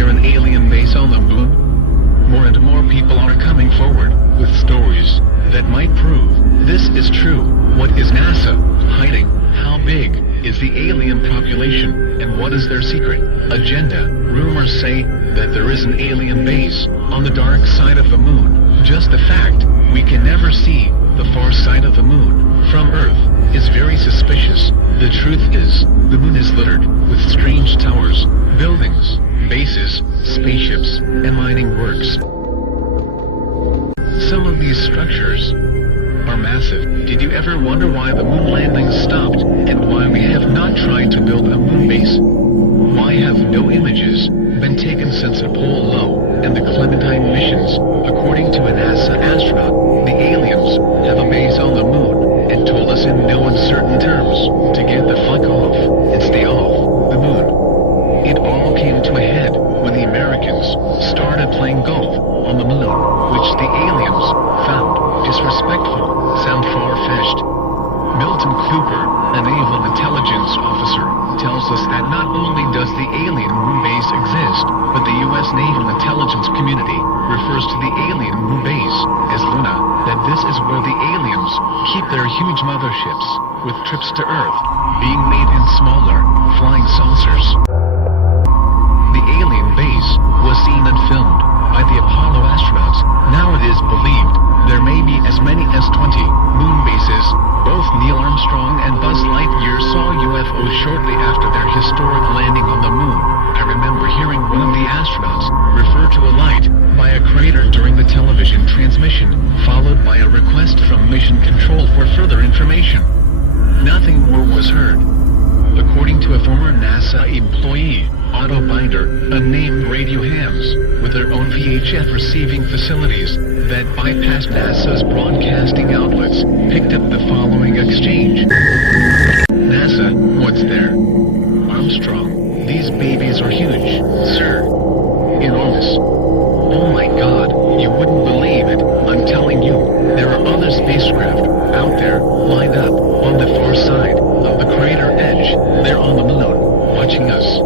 there an alien base on the moon? More and more people are coming forward with stories that might prove this is true. What is NASA hiding? How big is the alien population, and what is their secret agenda? Rumors say that there is an alien base on the dark side of the moon. Just the fact we can never see the far side of the moon from Earth is very suspicious. The truth is, the moon is littered with strange towers, buildings, bases, spaceships, and mining works. Some of these structures are massive. Did you ever wonder why the moon landings stopped, and why we have not tried to build a moon base? Why have no images been taken since Apollo Low and the Clementine missions? According to a NASA astronaut, the aliens have a base on the moon, and told us in no uncertain terms to get the fuck off and stay off the moon. It all came to a head when the Americans started playing golf on the moon, which the aliens found disrespectful, sound far-fetched. Milton Cooper, a naval intelligence officer, tells us that not only does the alien moon base exist, but the U.S. naval intelligence community refers to the alien moon base as Luna, that this is where the aliens keep their huge motherships, with trips to Earth being made in smaller, flying saucers. The alien base was seen and filmed by the Apollo astronauts. Now it is believed there may be as many as 20 moon bases. Both Neil Armstrong and Buzz Lightyear saw UFOs shortly after their historic landing on the moon. I remember hearing one of the astronauts refer to a light by a crater during the television transmission, followed by a request from Mission Control for further information. Nothing more was heard. According to a former NASA employee, Otto Binder, unnamed radio hams, with their own VHF receiving facilities that bypassed NASA's broadcasting outlets, picked up the following exchange. NASA, what's there? Armstrong, these babies are huge, sir. Enormous. Oh my God, you wouldn't believe it. I'm telling you, there are other spacecraft out there, lined up, on the far side of the crater edge. They're on the moon, watching us.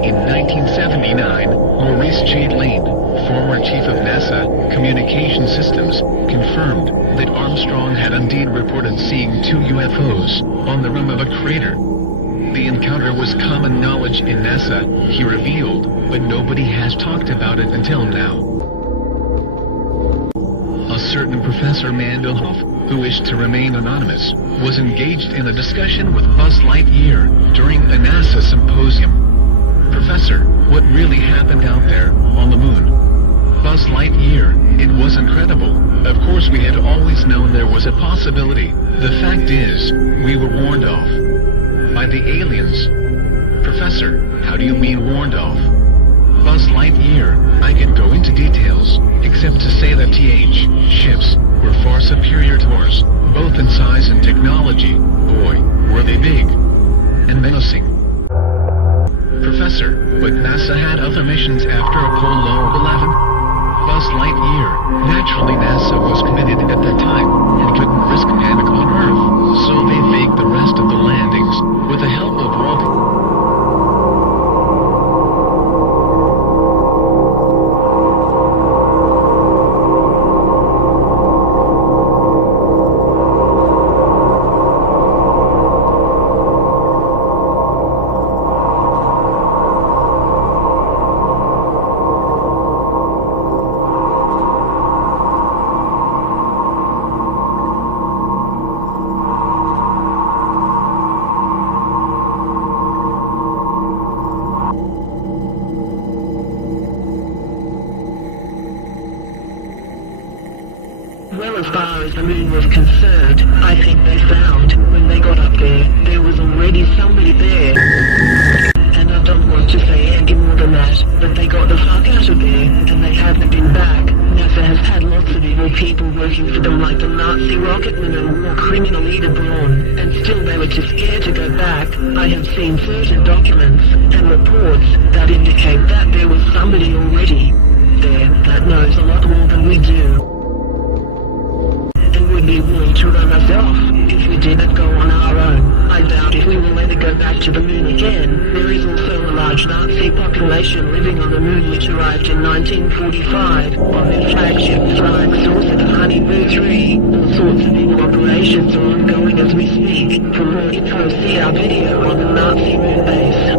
In 1979, Maurice J. Lane, former chief of NASA Communication Systems, confirmed that Armstrong had indeed reported seeing 2 UFOs on the rim of a crater. The encounter was common knowledge in NASA, he revealed, but nobody has talked about it until now. A certain Professor Mandelhoff, who wished to remain anonymous, was engaged in a discussion with Buzz Lightyear during a NASA symposium. Professor, what really happened out there on the moon? Buzz Lightyear, it was incredible. Of course we had always known there was a possibility. The fact is, we were warned off by the aliens. Professor, how do you mean warned off? Buzz Lightyear, I can go into details, except to say that ships were far superior to ours, both in size and technology. Boy, were they big and menacing. Professor, but NASA had other missions after Apollo 11? Buzz Lightyear, naturally NASA was committed at that time, and couldn't risk panic on Earth, so they faked the rest of the landings, with the help of Walt. Well, as far as the moon was concerned, I think they found, when they got up there was already somebody there. And I don't want to say any more than that, but they got the fuck out of there, and they haven't been back. NASA has had lots of evil people working for them, like the Nazi rocketman and war criminal Ida Braun, and still they were too scared to go back. I have seen certain documents and reports that indicate that there was somebody already there that knows a lot more than we do. Would be willing to run us off if we didn't go on our own. I doubt if we will ever go back to the moon again. There is also a large large Nazi population living on the moon which arrived in 1945 on their flagship flying saucer, the Honeybird 3. All sorts of evil operations are ongoing as we speak. For more info, see our video on the Nazi moon base.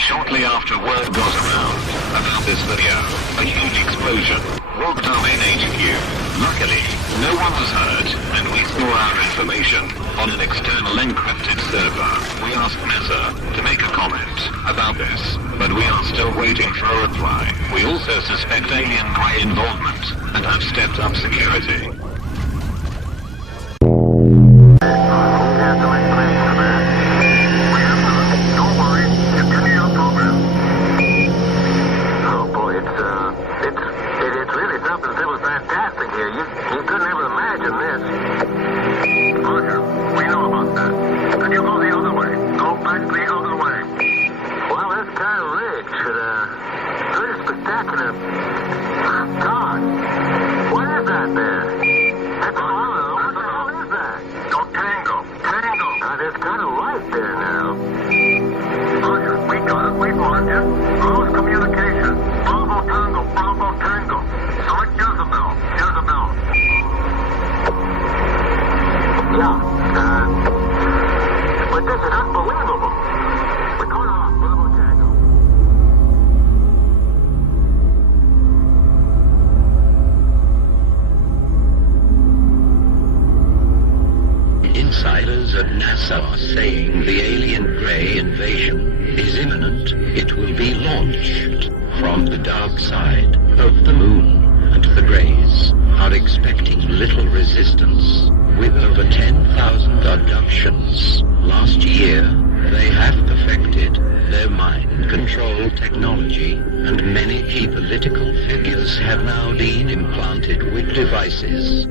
Shortly after word got around about this video, a huge explosion rocked our main HQ. Luckily, no one was hurt, and we store our information on an external encrypted server. We asked NASA to make a comment about this, but we are still waiting for a reply. We also suspect alien grey involvement, and have stepped up security. Insiders at NASA are saying the alien grey invasion is imminent. It will be launched from the dark side of the moon, and the Greys are expecting little resistance. With over 10,000 abductions last year, they have perfected their mind control technology, and many key political figures have now been implanted with devices.